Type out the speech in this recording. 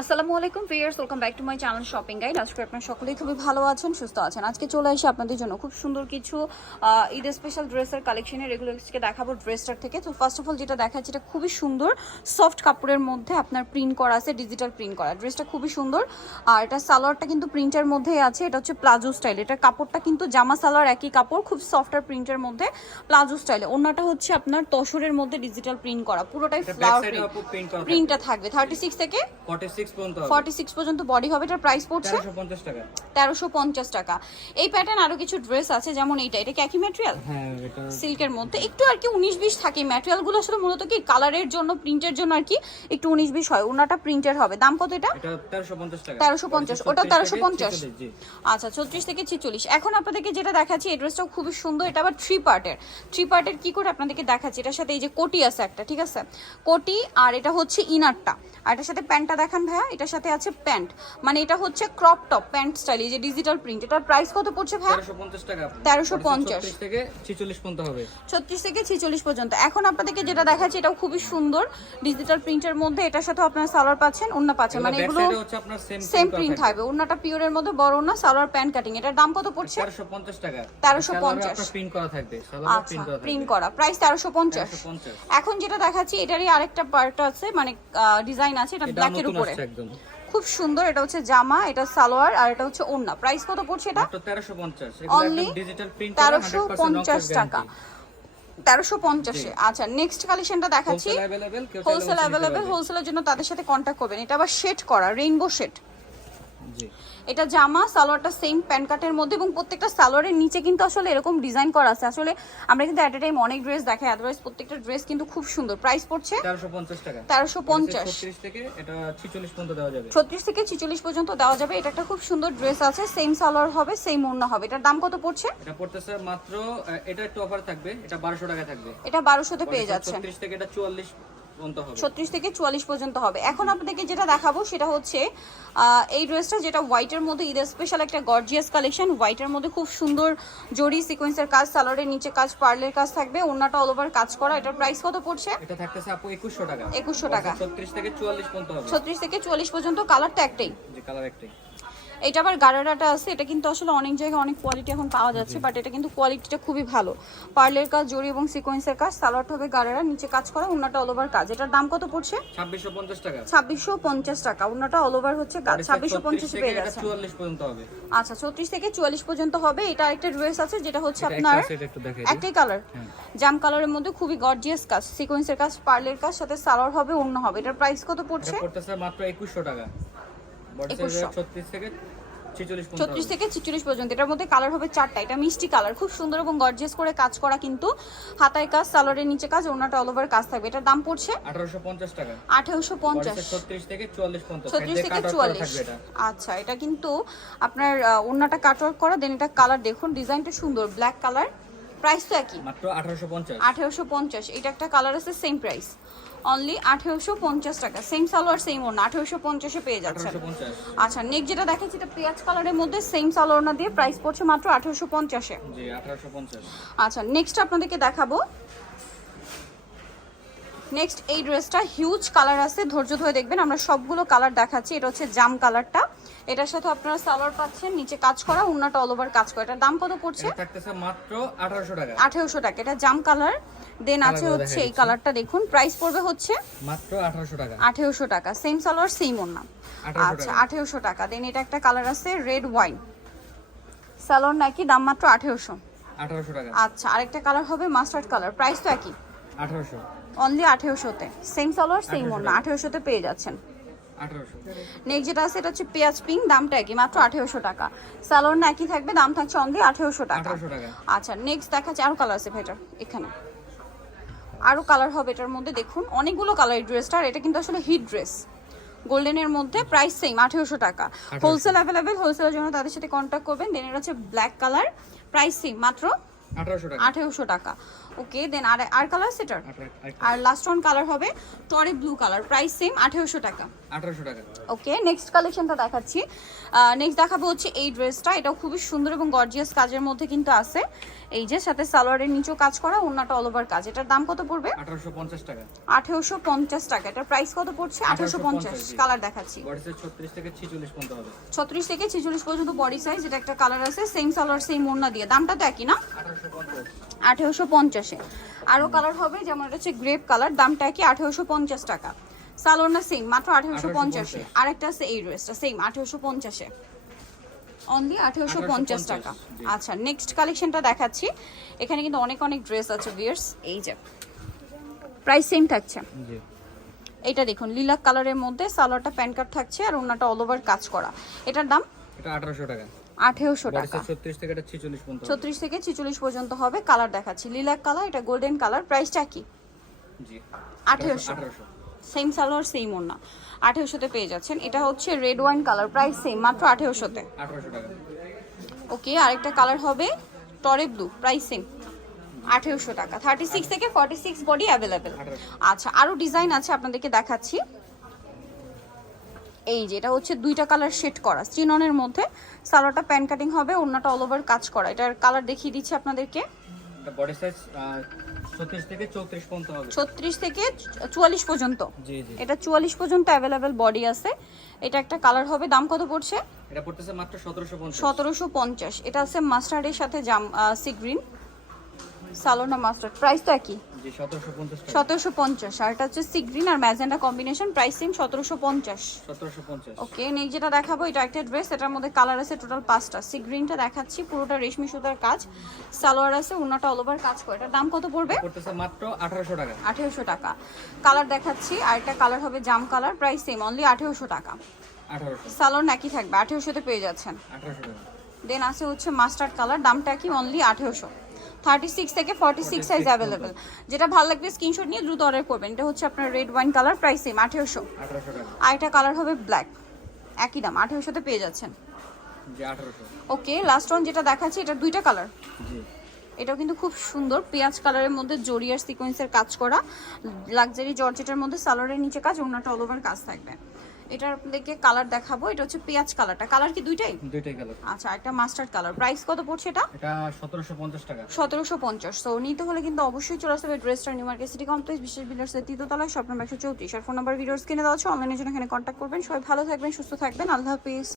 আসসালামু আলাইকুম viewers, welcome back to my channel shopping guide. আজকে আপনারা সকলেই খুবই ভালো আছেন, সুস্থ আছেন। আজকে চলে এসে আপনাদের জন্য খুব সুন্দর কিছু ঈদ স্পেশাল ড্রেসের কালেকশনের রেগুলারকে দেখাবো ড্রেসটার থেকে। তো ফার্স্ট অফ অল যেটা দেখাচ্ছি, এটা খুবই সুন্দর সফট কাপড়ের মধ্যে আপনার প্রিন্ট করা আছে, ডিজিটাল প্রিন্ট করা। ড্রেসটা খুবই সুন্দর। আর এটা সালোয়ারটা কিন্তু প্রিন্টের মধ্যেই আছে, এটা হচ্ছে প্লাজো স্টাইল। এটা কাপড়টা কিন্তু জামা সালোয়ার একই কাপড়, খুব সফট আর প্রিন্টের মধ্যে প্লাজো স্টাইলে। ওন্নাটা হচ্ছে আপনার তসরের মধ্যে ডিজিটাল প্রিন্ট করা, পুরোটাই ফ্লাওয়ার প্রিন্টটা থাকবে। 36 থেকে 46 পর্যন্ত বডি হবে। এটার প্রাইস পড়ছে 1350 টাকা। এই প্যাটার্ন আরো কিছু ড্রেস আছে, যেমন এটা কি একই ম্যাটেরিয়াল, হ্যাঁ এটা সিল্কের মধ্যে একটু আর কি 19-20 থাকে। ম্যাটেরিয়ালগুলো আসলে মূলত কি কালারের জন্য, প্রিন্টের জন্য আর কি একটু 19-20 হয়। ওনাটা প্রিন্টের হবে। দাম কত এটা? 1350 টাকা। 1350, ওটা 1350। আচ্ছা, 34 থেকে 46। এখন আপনাদেরকে যেটা দেখাচ্ছি, এই ড্রেসটাও খুবই সুন্দর। এটা আবার থ্রি পার্টের কি করে আপনাদেরকে দেখাচ্ছি। এটার সাথে এই যে কোটি আছে একটা, ঠিক আছে, কোটি। আর এটা হচ্ছে ইনারটা, আর এটার সাথে প্যান্টটা দেখান ভাইয়া। এটার সাথে আছে প্যান্ট, মানে এটা হচ্ছে ক্রপ টপ প্যান্ট স্টাইল, এই যে ডিজিটাল প্রিন্ট। এটার প্রাইস কত পড়ছে ভাইয়া? 1350 টাকা। 1350 থেকে 46 পর্যন্ত হবে। 36 থেকে 46 পর্যন্ত। এখন আপনাদেরকে যেটা দেখাচ্ছি, এটাও খুবই সুন্দর ডিজিটাল প্রিন্টের মধ্যে। এটার সাথে আপনারা সালোয়ার পাচ্ছেন, ওন্না পাচ্ছেন, মানে এগুলো সেম প্রিন্ট থাকবে। ওন্নাটা পিওরের মধ্যে বড় ওন্না, সালোয়ার প্যান্ট কাটিং। এটার দাম কত পড়ছে? 1350 টাকা। 1350 প্রিন্ট করা থাকবে, সালোয়ার প্রিন্ট করা থাকবে। প্রিন্ট করা, প্রাইস 1350। এখন যেটা দেখাচ্ছি, এটারই আরেকটা পার্ট আছে, মানে ডিজাইন আছে, এটা ব্ল্যাকের উপরে খুব সুন্দর। এটা হচ্ছে জামা, এটা সালোয়ার, আর এটা হচ্ছে ওন্না। প্রাইস কত পড়ছে এটা? 1350। অনলি ডিজিটাল প্রিন্ট 1350 টাকা। 1350 এ। আচ্ছা, নেক্সট কালেকশনটা দেখাচ্ছি। হোলসেল अवेलेबल, হোলসেলের জন্য তাদের সাথে কন্টাক্ট করবেন। এটা আবার শেড করা, রেইনবো শেড। জি, এটা জামা, সালোয়ারটা সেম প্যান্ট কাটের মধ্যে, এবং প্রত্যেকটা সালোয়ারের নিচে কিন্তু আসলে এরকম ডিজাইন করা আছে। আসলে আমরা কিন্তু এট এ টাইম অনেক ড্রেস দেখাই, আদারওয়াইজ প্রত্যেকটা ড্রেস কিন্তু খুব সুন্দর। প্রাইস পড়ছে 1350 টাকা। 1350। 36 থেকে এটা 46 পর্যন্ত দেওয়া যাবে। 36 থেকে 46 পর্যন্ত দেওয়া যাবে। এটা একটা খুব সুন্দর ড্রেস আছে, সেম সালোয়ার হবে, সেম ওড়না হবে। এটার দাম কত পড়ছে? এটা পড়তেছে মাত্র, এটা একটু অফার থাকবে, এটা 1200 টাকা থাকবে। এটা 1200 তে পেয়ে যাচ্ছেন। 36 থেকে এটা 44 36 থেকে 44 পর্যন্ত হবে। এখন আপনাদেরকে যেটা দেখাবো সেটা হচ্ছে এই ড্রেসটা, যেটা হোয়াইটের মধ্যে ঈদের স্পেশাল একটা গর্জিয়াস কালেকশন। হোয়াইটের মধ্যে খুব সুন্দর জরি সিকোয়েন্সের কাজ, সালোয়ারের নিচে কাজ, পার্লের কাজ থাকবে, ওন্নাটা অল ওভার কাজ করা। এটার প্রাইস কত পড়ছে? এটা থাকতেছে আপু 2100 টাকা। 2100 টাকা। 36 থেকে 44 পর্যন্ত হবে। 36 থেকে 44 পর্যন্ত। কালারটা একটাই? জি, কালার একটাই। এটা আবার গারারাটা আছে। এটা কিন্তু আসলে অনেক জায়গায় অনেক কোয়ালিটি এখন পাওয়া যাচ্ছে, বাট এটা কিন্তু কোয়ালিটিটা খুবই ভালো। পার্লের কাজ, জরি এবং সিকোয়েন্সের কাজ, সালোয়ারটা হবে গারারা, নিচে কাজ করা, ওন্নাটা অল ওভার কাজ। এটার দাম কত পড়ছে? 2650 টাকা। 2650 টাকা। ওন্নাটা অল ওভার হচ্ছে কাজ। 2650 এ পেয়ে যাচ্ছে। 44 পর্যন্ত হবে। আচ্ছা, 34 থেকে 44 পর্যন্ত হবে। এটা আরেকটা ড্রেস আছে, যেটা হচ্ছে আপনার একটাই কালার, জাম কালারের মধ্যে খুবই গর্জিয়াস কাজ, সিকোয়েন্সের কাজ, পার্লের কাজ, সাথে সালোয়ার হবে, ওন্না হবে। এটার প্রাইস কত পড়ছে? এটা পড়তেছে মাত্র 2100 টাকা। বডি সাইজ 36 থেকে 46 পর্যন্ত। এটার মধ্যে কালার হবে 4টা। এটা মিষ্টি কালার, খুব সুন্দর এবং গর্জিয়াস করে কাজ করা, কিন্তু হাতায় কাজ, সালোয়ারের নিচে কাজ, ওন্নাটা অল ওভার কাজ থাকবে। এটার দাম পড়ছে 1850 টাকা। 1850। 36 থেকে 44 পর্যন্ত। 36 থেকে 44। আচ্ছা, এটা কিন্তু আপনার ওন্নাটা কাটওয়ার্ক করা, দেন এটা কালার দেখুন, ডিজাইনটা সুন্দর, ব্ল্যাক কালার। প্রাইস তো একই, মাত্র 1850। 1850। এটা একটা কালার আছে, সেম প্রাইস, অনলি 1850 টাকা। সেম সালোয়ার, সেম ওড়না, 1850 এ পেয়ে যাচ্ছে। আচ্ছা, নেক্সট যেটা দেখাচ্ছি, এটা পেঁয়াজ কালারের মধ্যে সেম সালোয়ার না দিয়ে প্রাইস পড়ছে মাত্র 1850 এ। জি, 1850। আচ্ছা, নেক্সট আপনাদেরকে দেখাবো। নেক্সট এই ড্রেসটা হিউজ কালার আছে, ধৈর্য ধরে দেখবেন, আমরা সবগুলো কালার দেখাচ্ছি। এটা হচ্ছে জাম কালারটা, এটার সাথে আপনারা সালোয়ার পাচ্ছেন, নিচে কাজ করা, ওন্নাটা অল ওভার কাজ করা। এটার দাম কত পড়ছে? এটা থাকতেছে মাত্র 1800 টাকা। 1800 টাকা। এটা জাম কালার, দেন আছে হচ্ছে এই কালারটা দেখুন, প্রাইস পড়বে হচ্ছে মাত্র 1800 টাকা। 1800 টাকা। সেম সালোয়ার, সেম ওন্না। আচ্ছা, 1800 টাকা। দেন এটা একটা কালার আছে রেড ওয়াইন, সালোয়ার নাকি, দাম মাত্র 1800 টাকা। আচ্ছা, আরেকটা কালার হবে মাস্টার্ড কালার, প্রাইস তো একই, 1800, অনলি 1800 তে। সেম সালোয়ার, সেম ওন্না, 1800 তে পেয়ে যাচ্ছেন। 1800। নেক্সট যেটা আছে, এটা হচ্ছে পেঁয়াজ পিঙ্ক, দামটা একই, মাত্র 1800 টাকা। সালোয়ার না একই থাকবে, দাম থাকছে অনলি 1800 টাকা। আচ্ছা, নেক্সট দেখাচ্ছি, আরো কালার আছে ভাইটার, এখানে আরো কালার হবে এটার মধ্যে, দেখুন অনেকগুলো কালার এই ড্রেসটার। এটা কিন্তু আসলে হিট ড্রেস, গোল্ডেনের মধ্যে, প্রাইস সেম 1800 টাকা। হোলসেল অ্যাভেলেবেল, হোলসেলের জন্য তাদের সাথে কন্ট্যাক্ট করবেন। দেন এটা হচ্ছে ব্ল্যাক কালার, প্রাইস সেম মাত্র 1800 টাকা। 1800 টাকা। ওকে দেন আর কালার সেটার আরেকটা আর লাস্ট ওয়ান কালার হবে টরে ব্লু কালার, প্রাইস সেম 1800 টাকা। 1800 টাকা। ওকে নেক্সট কালেকশনটা দেখাচ্ছি। নেক্সট দেখাবো হচ্ছে এই ড্রেসটা, এটাও খুবই সুন্দর এবং গর্জিয়াস কাজের মধ্যে কিন্তু আছে। এই যে সাথে সালোয়ারের নিচেও কাজ করা, ওন্নাটা অল ওভার কাজ। এটার দাম কত পড়বে? 1850 টাকা। 1850 টাকা। এটার প্রাইস কত পড়ছে? 1850। কালার দেখাচ্ছি, বডি সাইজ 36 থেকে 46 পর্যন্ত হবে। 36 থেকে 46 পর্যন্ত বডি সাইজ। এটা একটা কালার আছে, সেম সালোয়ার সেম ওন্না দিয়ে। দামটা তো একই না? 1850। 1850 এ আরো কালার হবে, যেমন এটা হচ্ছে গ্রেপ কালার, দামটা কি 1850 টাকা। সালোয়ার না সেম, মাত্র 1850 এ। আরেকটা আছে এই ড্রেসটা সেম 1850 এ, অনলি 1850 টাকা। আচ্ছা নেক্সট কালেকশনটা দেখাচ্ছি। এখানে কিন্তু অনেক অনেক ড্রেস আছে ভিউয়ার্স। এই যে প্রাইস সেম থাকছে। জি। এটা দেখুন লিলাক কালারের মধ্যে সালোয়ারটা প্যান কাট থাকছে আর ওন্নাটা অল ওভার কাজ করা। এটার দাম এটা 1800 টাকা। 1800 বডি টাকা। সাইজ 36 থেকে এটা 46 পর্যন্ত হবে। 36 থেকে 46 পর্যন্ত হবে। কালার দেখাচ্ছি, লিলাক কালার, এটা গোল্ডেন কালার। প্রাইসটা কি? জি। 1800। সেম সালোয়ার সেম ওন্না, 1800 তে পেয়ে যাচ্ছেন। এটা হচ্ছে red wine colour, price same, মাত্র 1800 তে। 1800 টাকা। ওকে আরেকটা কালার হবে টরে ব্লু, প্রাইস সেম 1800 টাকা। 36 থেকে 46 বডি অ্যাভেলেবেল। আচ্ছা আরো ডিজাইন আছে, আপনাদেরকে দেখাচ্ছি। এই যে এটা হচ্ছে দুইটা কালার শেড করা চিননের মধ্যে, সালোয়ারটা প্যান কাটিং হবে, ওন্নাটা অল ওভার কাজ করা। এটার কালার দেখিয়ে দিচ্ছি আপনাদেরকে। এটা বডি সাইজ 36 থেকে 34 পর্যন্ত হবে। 36 থেকে 44 পর্যন্ত। জি জি। এটা 44 পর্যন্ত অ্যাভেলেবেল বডি আছে। এটা একটা কালার হবে, দাম কত পড়ছে? এটা পড়তেছে মাত্র 1750। 1750। এটা আছে মাস্টার্ডের সাথে সি গ্রিন সালোনা মাস্টার্ড, প্রাইস তো একই, জি 1750 টাকা। 1750। আর এটা হচ্ছে সি গ্রিন আর magenta combination, price same 1750। 1750। Okay next যেটা দেখাবো এটা একটা ড্রেস, এটার মধ্যে কালার আছে টোটাল 5টা। সি গ্রিনটা দেখাচ্ছি, পুরোটা রেশমি সুতার কাজ, সালোয়ার আছে, ওন্নাটা অল ওভার কাজ করে। এটার দাম কত পড়বে? পড়তেছে মাত্র 1800 টাকা। 1800 টাকা। কালার দেখাচ্ছি, আর একটা কালার হবে জাম কালার, প্রাইস সেম অনলি 1800 টাকা। 1800। সালোয়ার নাকি থাকবে, 1800 তে পেয়ে যাচ্ছেন। 1800 টাকা। দেন আছে হচ্ছে মাস্টার্ড কালার, দামটা কি অনলি 1800। 36 থেকে 46 সাইজ অ্যাভেলেবেল। যেটা ভালো লাগবে স্ক্রিনশট নিয়ে দ্রুত অর্ডার করবেন। এটা হচ্ছে আপনার red wine colour, price same 1800। 1800 টাকা। আর এটা কালার হবে ব্ল্যাক, একই দাম 1800 তে পেয়ে যাচ্ছেন। জি 1800। ওকে লাস্ট ওয়ান যেটা দেখাচ্ছি, এটা দুইটা কালার। জি। এটাও কিন্তু খুব সুন্দর, পেঁয়াজ কালারের মধ্যে জরিয়ার সিকোয়েন্সের কাজ করা, লাক্সারি জর্জেটের মধ্যে সালোয়ারের নিচে কাজ, ওন্নাটা অল ওভার কাজ থাকবে। এটার আপনাদেরকে কালার দেখাবো। এটা হচ্ছে পেঁয়াজ কালারটা, কালার কি দুইটাই? দুইটাই কালার। আচ্ছা একটা মাস্টার্ড কালার, প্রাইস কত পড়ছে এটা? এটা 1750 টাকা। 1750। সো নিতে হলে কিন্তু অবশ্যই চলে আসতে হবে ড্রেসটা নিউ মার্কেট সিটি কমপ্লেক্স বিশেষ বিল্ডার্সের তৃতীয়তলায়, শপ নম্বর 134। আর ফোন নাম্বার ভিডিওস কিনে দেওয়া আছে, অনলাইনের জন্য এখানে কন্ট্যাক্ট করবেন। সবাই ভালো থাকবেন, সুস্থ থাকবেন, আল্লাহ হাফিজ।